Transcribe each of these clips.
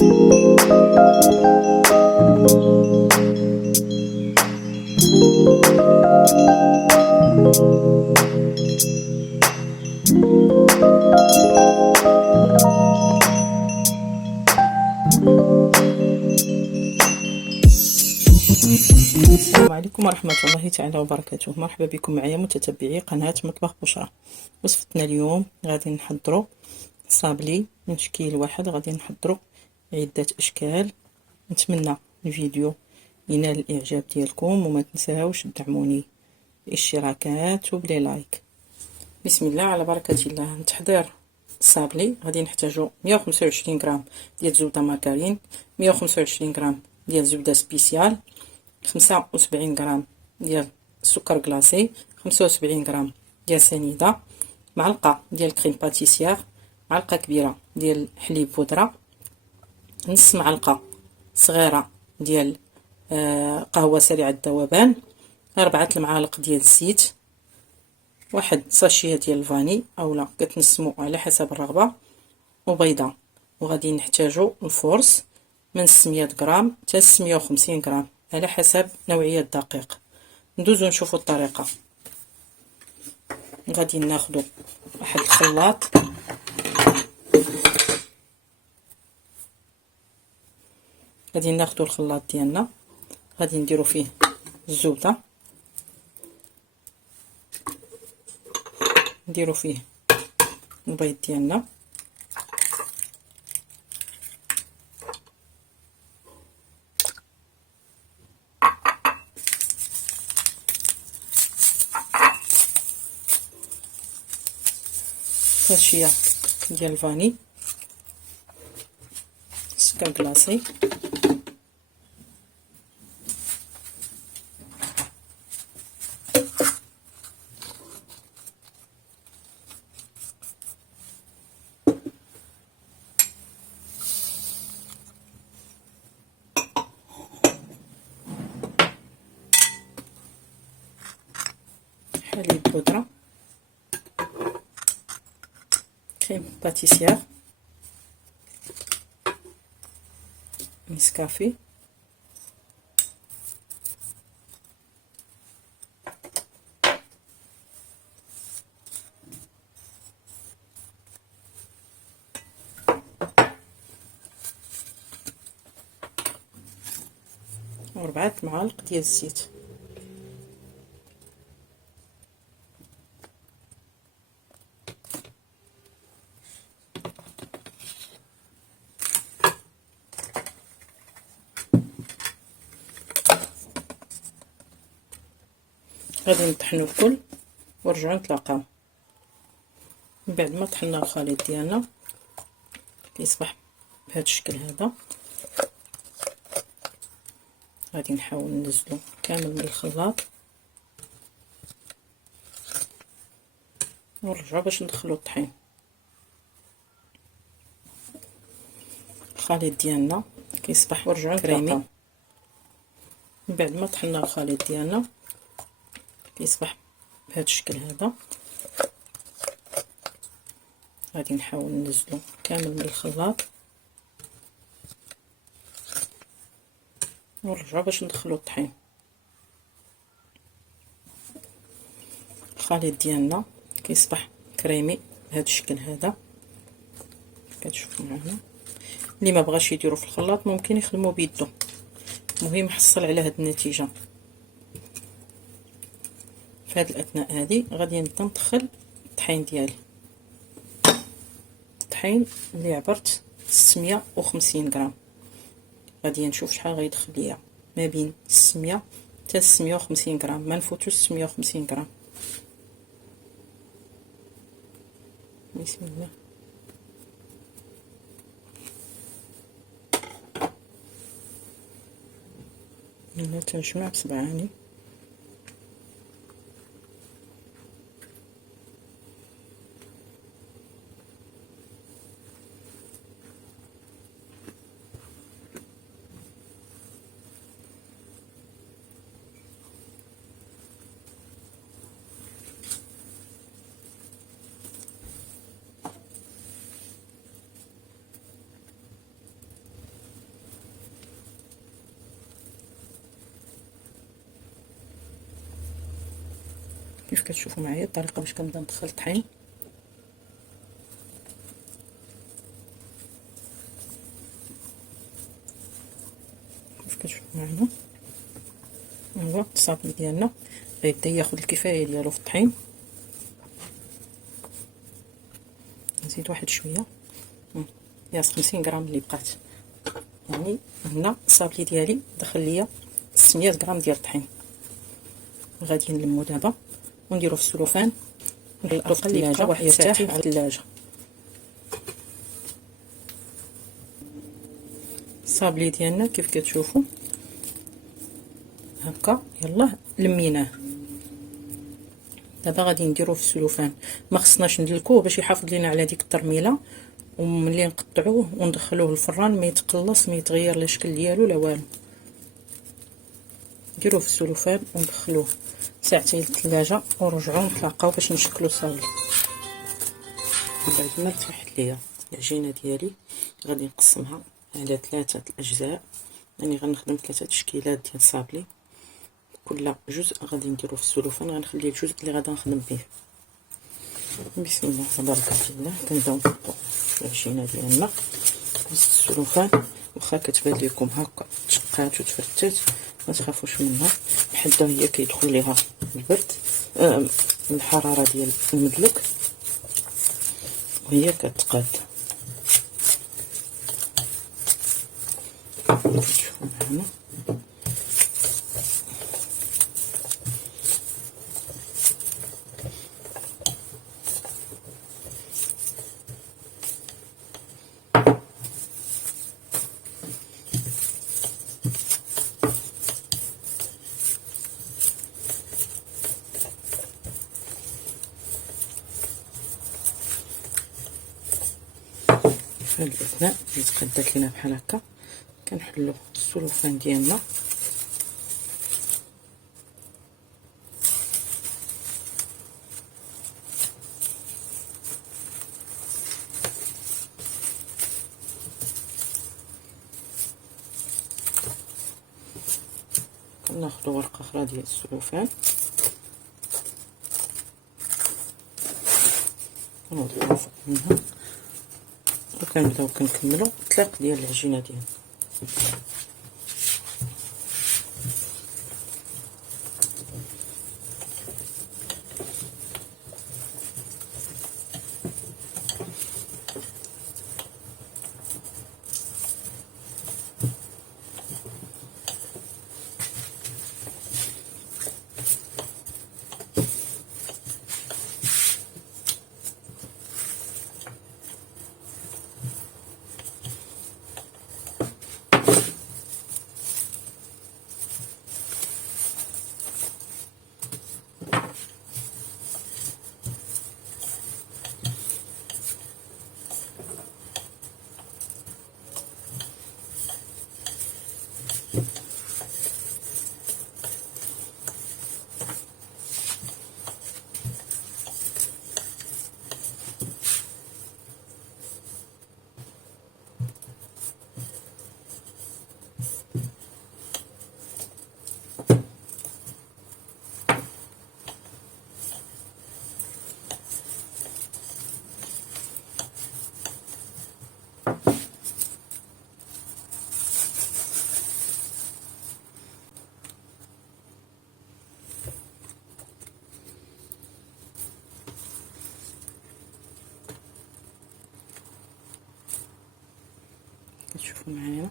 السلام عليكم ورحمة الله تعالى وبركاته. مرحبا بكم معايا متتبعي قناة مطبخ بشرى. وصفتنا اليوم غادي نحضروا صابلي من شكل واحد، غادي نحضروا عدة اشكال. نتمنى الفيديو ينال الاعجاب ديالكم، وما تنساوش تدعموني بالاشتراكات وبلي لايك. بسم الله على بركة الله. لتحضير الصابلي غادي نحتاجو 125 غرام ديال زبده مارغرين، 125 غرام ديال زبده سبيسيال، 75 غرام ديال السكر كلاصي، 75 غرام ديال سنيده، معلقه ديال كريم باتيسير، معلقه كبيره ديال حليب بودره، نص معلقه صغيره ديال قهوه سريعه الذوبان، 4 المعالق ديال الزيت، واحد ساشيه ديال الفاني اولا كتنسمو على حسب الرغبه، وبيضه. وغادي نحتاجو الفرص من 600 غرام حتى 650 غرام على حسب نوعيه الدقيق. ندوزو نشوفو الطريقه. غادي ناخدو واحد الخلاط، غادي ناخدو الخلاط ديالنا، غادي نديرو فيه الزبده، نديرو فيه البيض ديالنا، شويه ديال الفاني، سكر كلاصي، حليب بودره، كريم باتيسير، نسكافي، و4 معالق ديال الزيت. غادي نطحنو الكل ونرجعو نتلاقاو. من بعد ما طحنا الخليط ديالنا كيصبح بهذا الشكل هذا، غادي نحاول ننزلو كامل من الخلاط ونرجعو باش ندخلو الطحين. الخليط ديالنا كيصبح ورجعو كريمي. من بعد ما طحنا الخليط ديالنا كيصبح بهذا الشكل هذا، غادي نحاول ننزلو كامل من الخلاط ونرجعو باش ندخلو الطحين. الخليط ديالنا كيصبح كريمي بهذا الشكل هذا، كتشوفوا معنا. اللي ما بغاش يديرو في الخلاط ممكن يخدمو بيدو، المهم حصل على هاد النتيجه. في هاد الاثناء هادي غادي نبدا ندخل الطحين ديالي، الطحين اللي عبرت 650 غرام. غادي نشوف شحال غيدخل ليا، ما بين 600 حتى 650 غرام، ما نفوتوش 650 غرام. بسم الله. هنا تنجمع بصبعاني، كيف كتشوفوا معايا الطريقه باش كنبدا ندخل الطحين. كيف كتشوفوا معنا هو الصابلي ديالنا غيبدا ياخذ الكفايه ديالو في الطحين. نزيد واحد شويه ياس 50 غرام اللي بقات، يعني هنا الصابلي ديالي دخل ليا 600 غرام ديال الطحين. غادي نلمو دابا ونديرو في السلوفان ونحطو في الثلاجه واحد ساعتين على الثلاجه. الصابلي ديالنا كيف كتشوفوا هكا يلا لميناه. دابا غادي نديروه في السلوفان، ما خصناش ندلكوه باش يحافظ لينا على ديك الترميله، وملي نقطعوه وندخلوه للفران ما يتقلص ما يتغير لا الشكل ديالو لا والو. نديروه في السلوفان وندخلوه ساعتين للثلاجه ونرجعوا نتلاقاو باش نشكلوا الصابلي. بعد ما ارتاحت ليا العجينه ديالي غادي نقسمها على 3 اجزاء، يعني غنخدم 3 تشكيلات ديال الصابلي. كل جزء غادي نديرو في السلوفان، غنخلي الجزء اللي غادي نخدم به. بسم الله تبارك الله. كنبداو نحطو العجينه ديالنا في السلوفان، واخا كتبان لكم هكا تشقات وتفتت ما تخافوش منها، حتى هي كيدخل ليها البرد الحراره ديال المدلك وهي كتقاد. شوفوا معنا في هاد الاثناء اللي تقادات لينا بحال هكا كنحلو السلوفان ديالنا كناخدو ورقه اخرى ديال السلوفان ونوضعوها فوق منها، وكنبداو كنكملو الطلاق ديال العجينه ديالنا. كتشوفوا معايا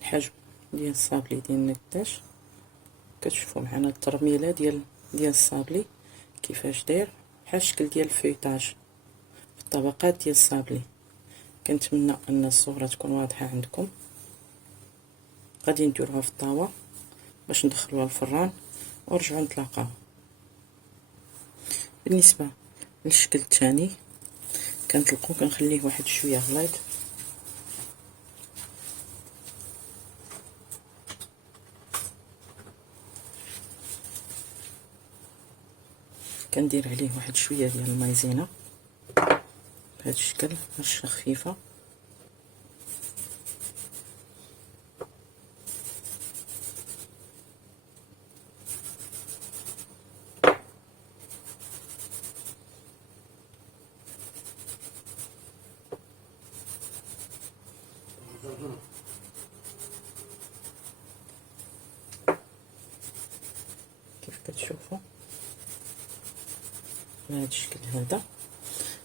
الحجم ديال الصابلي ديالنا قداش، كتشوفوا معنا الترميله ديال الصابلي كيفاش داير بحال الشكل ديال الفيطاج في الطبقات ديال الصابلي. كنتمنى ان الصوره تكون واضحه عندكم. غادي نديروها في الطاوه باش ندخلوها الفران ونرجعوا نتلاقاو. بالنسبه للشكل الثاني كنطلقو كنخليه واحد شويه غليظ، كندير عليه واحد شويه ديال المايزينا بهذا الشكل رشه خفيفه، كيف كتشوفوا بهذا الشكل هذا.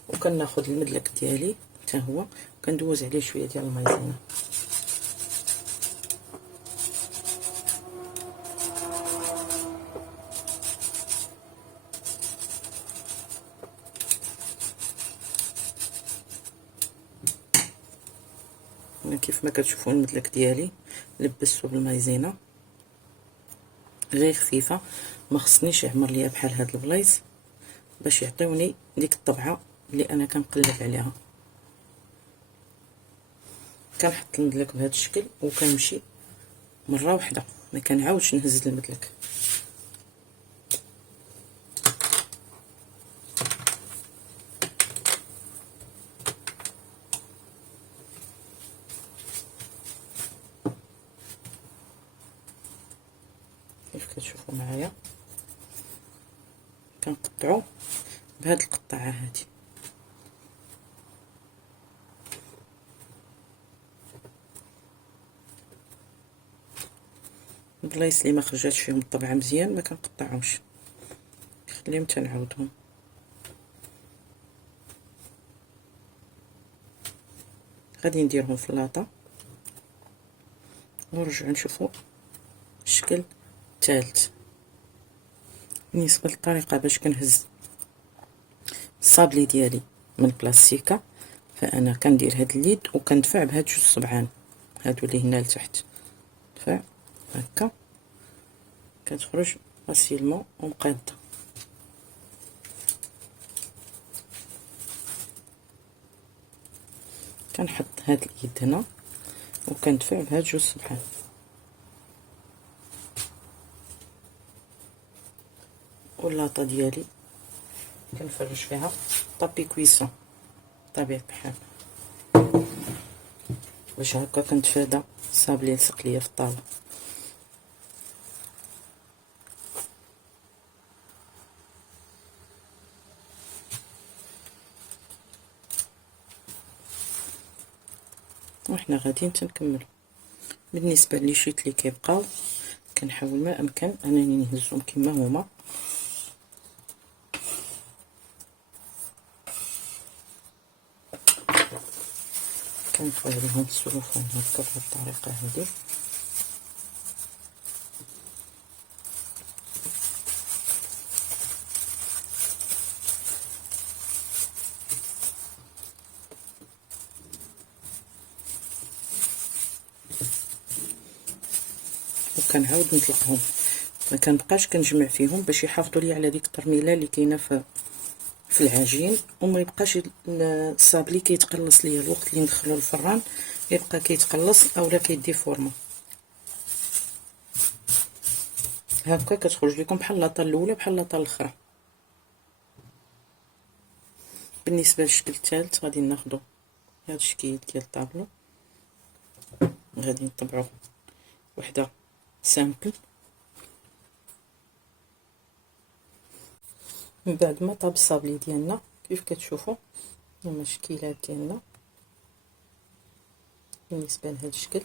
وكناخذ المدلك ديالي حتى هو كندوز عليه شويه ديال المايزينا. كيف ما كتشوفوا المدلك ديالي لبستو بالمايزينا غير خفيفه، ما خصنيش يعمر ليا بحال هاد البلايص باش يعطيوني ديك الطبعه اللي انا كنقلب عليها. كنحط المدلك بهذا الشكل وكنمشي مره واحده، ما كنعاودش نهز المدلك. كيف كتشوفوا معايا كنقطعو بهاد القطعه هادي. البلايص اللي ما خرجاتش فيهم الطبعه مزيان ما كنقطعهمش، خليهم تنعاودهم. غادي نديرهم في لاطه ونرجعو نشوفوا الشكل الثالث. بالنسبه للطريقه باش كنهز الصابلي ديالي من البلاستيكه، فانا كندير هاد اليد وكندفع بهاد جوج صبعان هادو اللي هنا لتحت، دفع هكا كتخرج فاسيلمون ومقاده. كنحط هاد اليد هنا وكندفع بهاد جوج صبعان. واللاطه ديالي كنفرش فيها طابي كويسون طبيعة الحال باش هكا كنتفادى الصابلي يلصق ليا في الطاوله. وحنا غاديين تنكملو. بالنسبه لي شيت اللي كيبقاو كنحاول ما امكن انني نهزهم كما هما، كنخرج لهم السلوفان هكا بهاد الطريقه هادي. وكنعاود نطلقهم، ما كنبقاش كنجمع فيهم باش يحافظوا لي على ديك الترميله اللي كاينه في العجين، وما يبقاش الصابلي كيتقلص ليا الوقت اللي ندخلو الفران، يبقى كيتقلص اولا كيدي فورمه. هكا كتخرج لكم بحال اللاطه الاولى بحال اللاطه الاخرى. بالنسبه للشكل الثالث غادي ناخذ هذا الشكل ديال الطابلو، غادي نطبعو وحده سامبل. من بعد ما طاب الصابلي ديالنا كيف كتشوفوا هما الشكيلات ديالنا بالنسبه لهذا الشكل.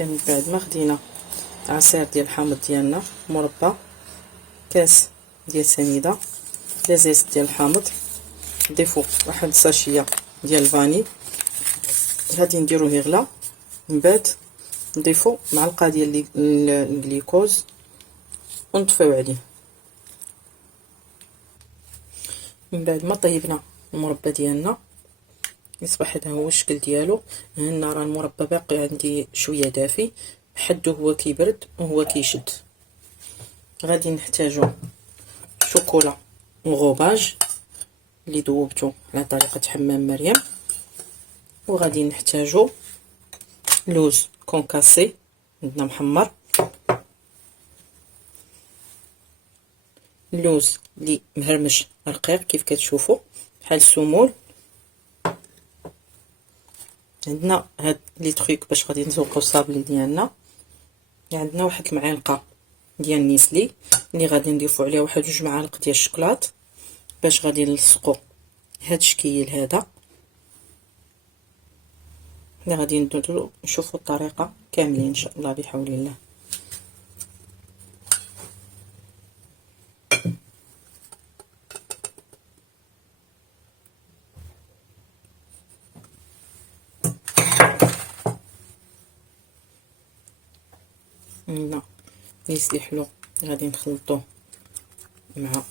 من بعد ما خدينا عصير ديال الحامض ديالنا مربى، كاس ديال سنيده، لازيز ديال الحامض، نضيفو واحد الساشيه ديال الفاني، غادي نديروه يغلى. من بعد نضيفو معلقه ديال الجليكوز ونطفيو عليه. من بعد ما طيبنا المربى ديالنا يصبح هذا هو الشكل ديالو. هنا راه المربى باقي عندي شويه دافي، حدو هو كيبرد وهو كيشد. غادي نحتاجو شوكولا مغوباج اللي ذوبته على طريقه حمام مريم، وغادي نحتاجو لوز كونكاسي عندنا محمر، اللوز اللي مهرمش رقيق كيف كتشوفوا بحال السمول. عندنا هاد لي تريك باش غادي نزوقو الصابلي ديالنا. عندنا واحد المعلقه ديال النيسلي اللي غادي نضيفو عليها واحد 2 معالق ديال الشكلاط باش غادي نلصقو هاد الشكيل هذا. اللي غادي نديرو نشوفوا الطريقه كاملين ان شاء الله بحول الله. هنا ليس حلو غادي نخلطوه مع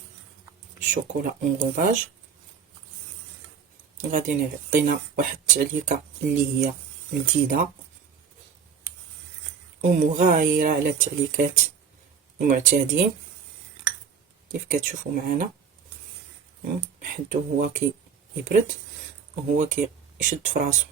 الشوكولا انغوباج، غادي يعطينا واحد التعليكه اللي هي لذيذه ومغايره على التعليكات المعتادين كيف كتشوفوا معنا. حدو هو كي يبرد وهو كي يشد في راسو.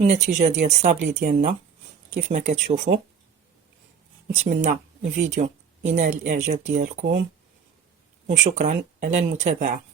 النتيجه ديال الصابلي ديالنا كيف ما كتشوفوا. نتمنى الفيديو ينال الاعجاب ديالكم وشكرا على المتابعه.